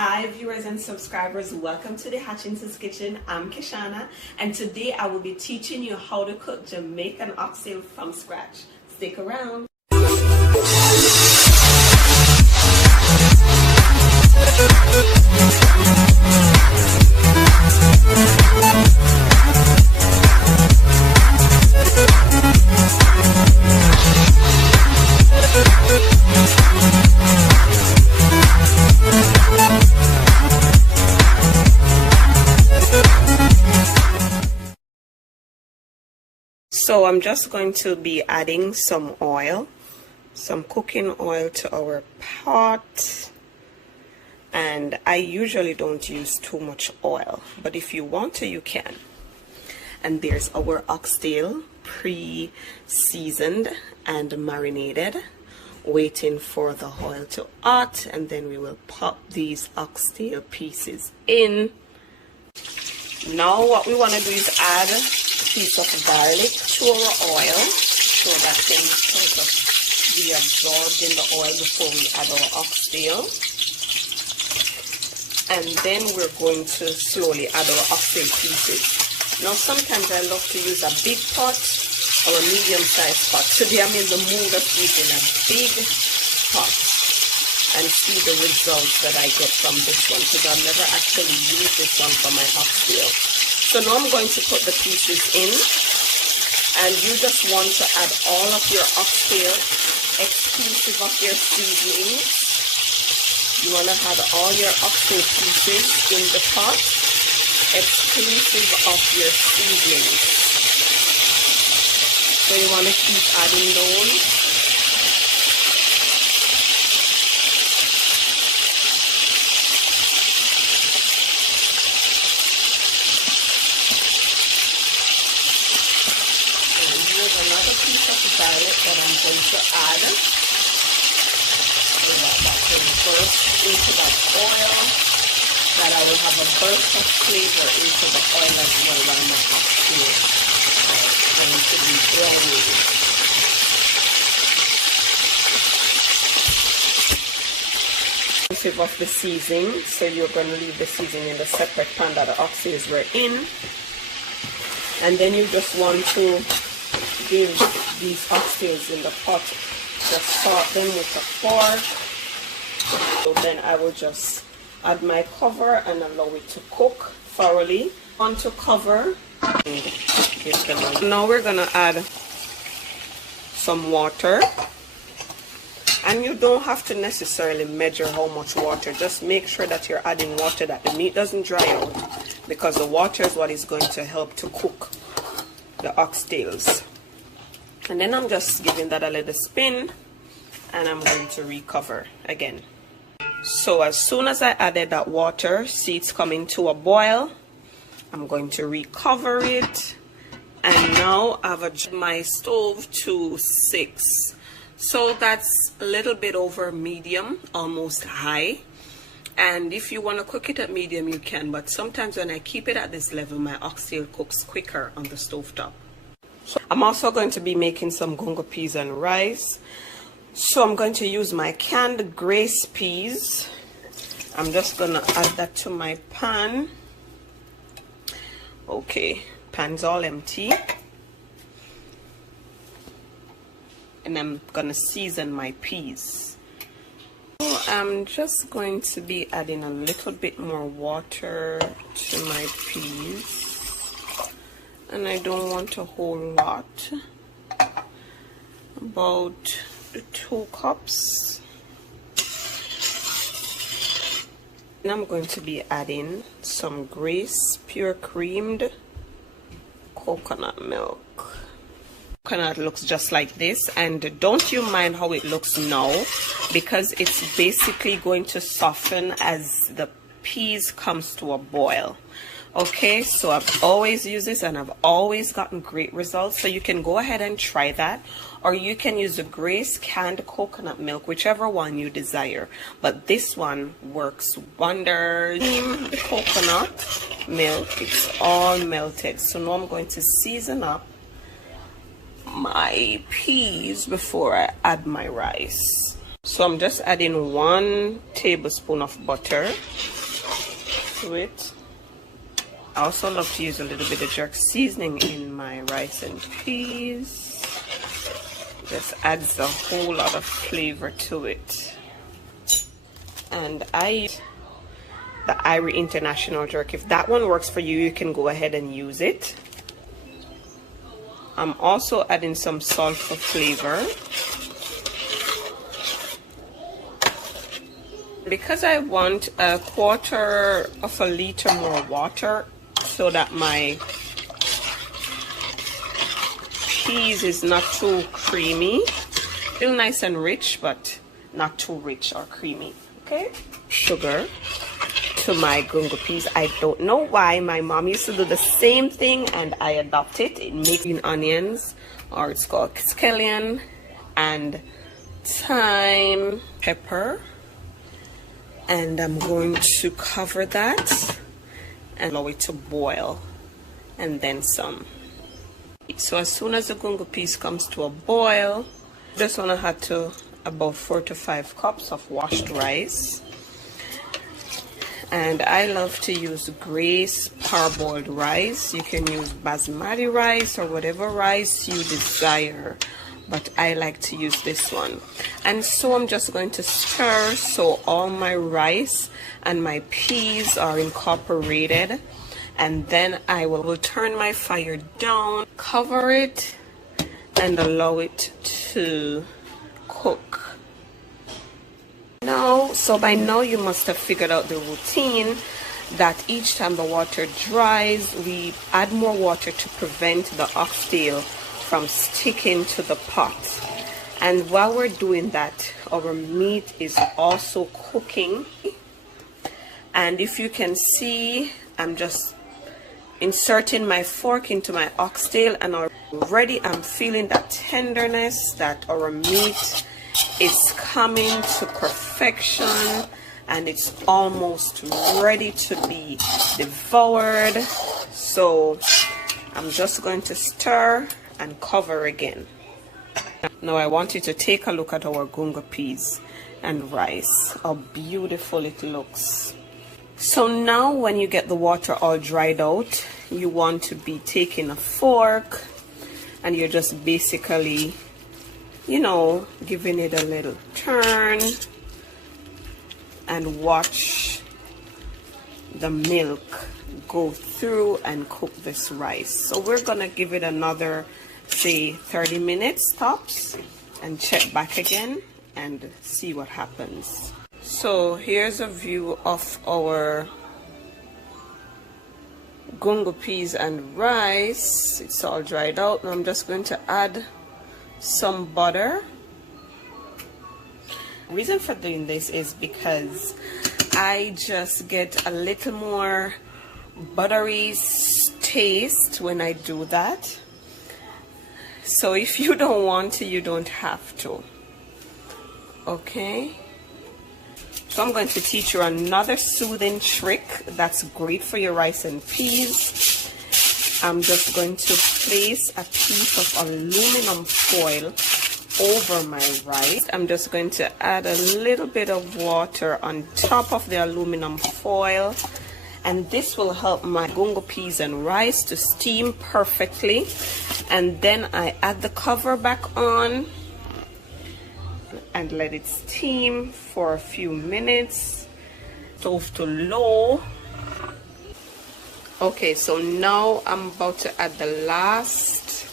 Hi viewers and subscribers, welcome to the Hutchinson's Kitchen. I'm Kishana and today I will be teaching you how to cook Jamaican oxtail from scratch. Stick around. So I'm just going to be adding some oil, some cooking oil to our pot, and I usually don't use too much oil, but if you want to you can. And there's our oxtail, pre-seasoned and marinated, waiting for the oil to hot, and then we will pop these oxtail pieces in. Now what we want to do is add piece of garlic to our oil so that can sort of be absorbed in the oil before we add our oxtail. And then we're going to slowly add our oxtail pieces. Now sometimes I love to use a big pot or a medium-sized pot. Today I'm in the mood of using a big pot and see the results that I get from this one, because I've never actually used this one for my oxtail. So now I'm going to put the pieces in, and you just want to add all of your oxtail exclusive of your seasonings. You want to add all your oxtail pieces in the pot exclusive of your seasonings. So you want to keep adding those. Another piece of garlic that I'm going to add so that will burst into that oil, that I will have a burst of flavor into the oil as well while my oxtail is going to be browning. Of the seasoning, so you're going to leave the seasoning in the separate pan that the oxtails were in, and then you just want to give these oxtails in the pot, just salt them with a fork. So then I will just add my cover and allow it to cook thoroughly. On to cover. Now we're gonna add some water, and you don't have to necessarily measure how much water. Just make sure that you're adding water, that the meat doesn't dry out, because the water is what is going to help to cook the oxtails. And then I'm just giving that a little spin, and I'm going to recover again. So as soon as I added that water, see it's coming to a boil, I'm going to recover it. And now I've adjusted my stove to 6. So that's a little bit over medium, almost high. And if you want to cook it at medium, you can, but sometimes when I keep it at this level, my oxtail cooks quicker on the stovetop. I'm also going to be making some gungo peas and rice. So I'm going to use my canned grace peas. I'm just going to add that to my pan. Okay, pan's all empty. And I'm going to season my peas. So I'm just going to be adding a little bit more water to my peas. And I don't want a whole lot, about 2 cups. And I'm going to be adding some Grace pure creamed coconut milk. Coconut looks just like this, and don't you mind how it looks now, because it's basically going to soften as the peas comes to a boil. Okay, so I've always used this and I've always gotten great results. So you can go ahead and try that, or you can use the Grace canned coconut milk, whichever one you desire. But this one works wonders. The coconut milk, it's all melted. So now I'm going to season up my peas before I add my rice. So I'm just adding 1 tablespoon of butter to it. I also love to use a little bit of jerk seasoning in my rice and peas. Just adds a whole lot of flavor to it. And I use the Irie International jerk. If that one works for you, you can go ahead and use it. I'm also adding some salt for flavor. Because I want 1/4 of a liter more water so that my cheese is not too creamy. Still nice and rich, but not too rich or creamy. Okay? Sugar to my gungo peas. I don't know why. My mom used to do the same thing and I adopted it. It makes onions, or it's called scallion, and thyme, pepper. And I'm going to cover that and allow it to boil, and then some. So as soon as the gungo peas comes to a boil, just want to add to about 4 to 5 cups of washed rice. And I love to use Grace parboiled rice. You can use basmati rice or whatever rice you desire, but I like to use this one. And so I'm just going to stir so all my rice and my peas are incorporated, and then I will turn my fire down, cover it, and allow it to cook. So by now you must have figured out the routine that each time the water dries, we add more water to prevent the oxtail from sticking to the pot. And while we're doing that, our meat is also cooking. And if you can see, I'm just inserting my fork into my oxtail, and already I'm feeling that tenderness, that our meat is coming to perfection, and it's almost ready to be devoured. So I'm just going to stir and cover again. Now I want you to take a look at our gungo peas and rice, how beautiful it looks. So now when you get the water all dried out, you want to be taking a fork and you're just basically, you know, giving it a little turn and watch the milk go through and cook this rice. So we're gonna give it another, say, 30 minutes tops, and check back again and see what happens. So here's a view of our gungo peas and rice. It's all dried out. Now I'm just going to add some butter. Reason for doing this is because I just get a little more buttery taste when I do that. So if you don't want to, you don't have to. Okay, so I'm going to teach you another soothing trick that's great for your rice and peas. I'm just going to place a piece of aluminum foil over my rice. I'm just going to add a little bit of water on top of the aluminum foil, and this will help my gungo peas and rice to steam perfectly. And then I add the cover back on and let it steam for a few minutes. Stove to low. Okay, so now I'm about to add the last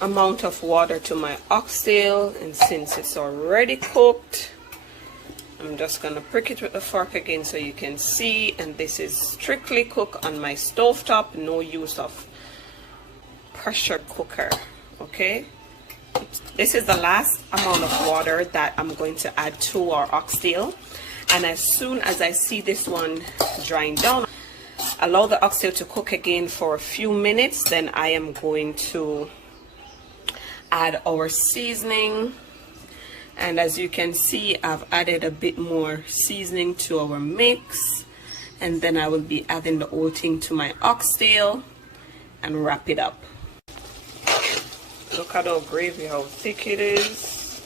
amount of water to my oxtail, and since it's already cooked, I'm just gonna prick it with the fork again so you can see. And this is strictly cooked on my stovetop, no use of pressure cooker. Okay, this is the last amount of water that I'm going to add to our oxtail, and as soon as I see this one drying down, allow the oxtail to cook again for a few minutes. Then I am going to add our seasoning, and as you can see, I've added a bit more seasoning to our mix, and then I will be adding the whole thing to my oxtail and wrap it up. Look at our gravy, how thick it is.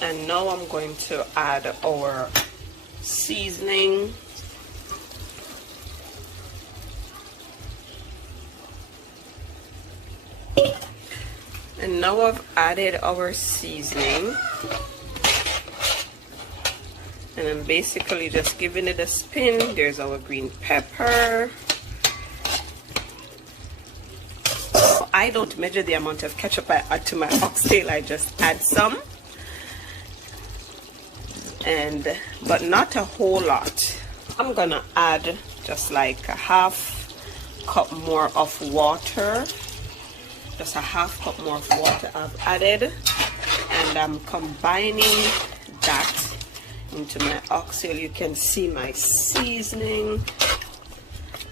And now I'm going to add our seasoning. And now I've added our seasoning. And I'm basically just giving it a spin. There's our green pepper. I don't measure the amount of ketchup I add to my oxtail. I just add some. But not a whole lot. I'm gonna add just like a half cup more of water. Just a half cup more of water I've added, and I'm combining that into my oxtail. You can see my seasoning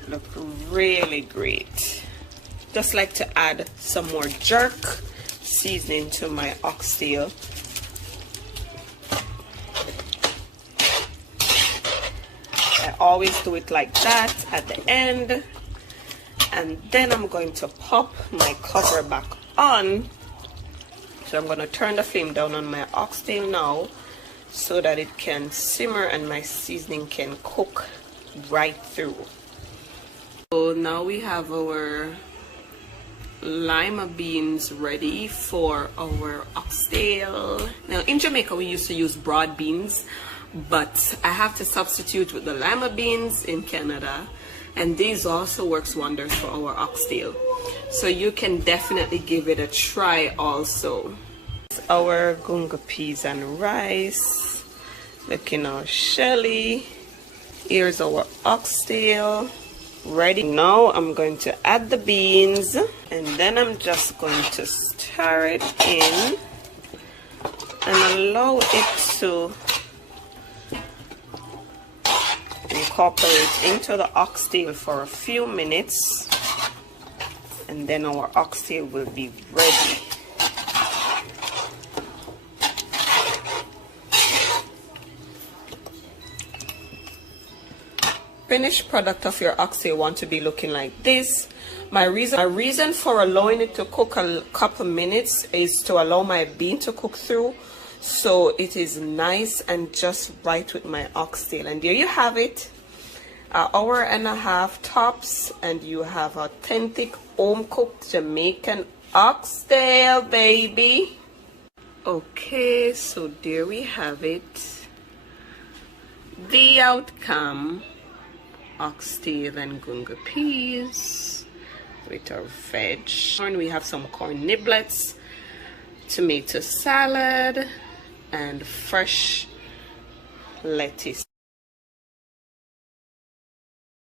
look really great. Just like to add some more jerk seasoning to my oxtail. I always do it like that at the end. And then I'm going to pop my cover back on. So I'm going to turn the flame down on my oxtail now so that it can simmer and my seasoning can cook right through. So now we have our lima beans ready for our oxtail. Now in Jamaica we used to use broad beans, but I have to substitute with the lima beans in Canada. And these also works wonders for our oxtail. So you can definitely give it a try also. Our gunga peas and rice. Looking all shelly. Here's our oxtail. Ready. Now I'm going to add the beans. And then I'm just going to stir it in. And allow it to incorporate into the oxtail for a few minutes, and then our oxtail will be ready. Finished product of your oxtail want to be looking like this. My reason for allowing it to cook a couple minutes is to allow my bean to cook through, so it is nice and just right with my oxtail. And there you have it, an hour and a half tops, and you have authentic home cooked Jamaican oxtail, baby. Okay, so there we have it, the outcome: oxtail and gunga peas with our veg. And we have some corn niblets, tomato salad, and fresh lettuce.